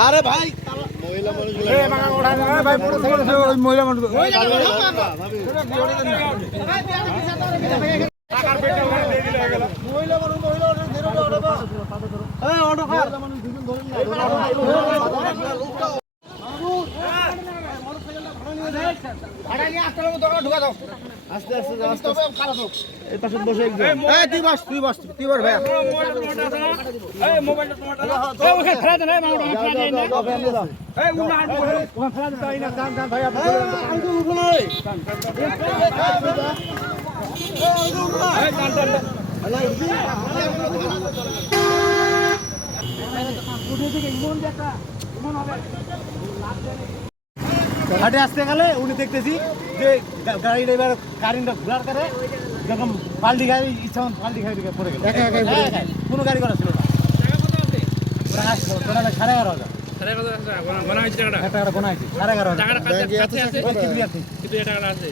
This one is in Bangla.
আরে ভাই। মহিলা মানুষ আস্তে আস্তে আস্তে এই পাশে বসে তুই বস তুই বস তুই বস ভাই হাটে আসতে গেলে উনি দেখতেছি যে গাড়িটা এবার কারেন্টটা ঘোরার করে যখন পাল্টি গাড়ি ইচ্ছা মতো পাল্টি গাড়ি দিকে পড়ে গেল। একা কোনো গাড়ি করা ছিল না। সাড়ে এগারো হাজার। আছে? গোনা- গোনা হয়েছে টাকাটা? সাড়ে এগারো হাজার। টাকাটা টাকাটা আছে।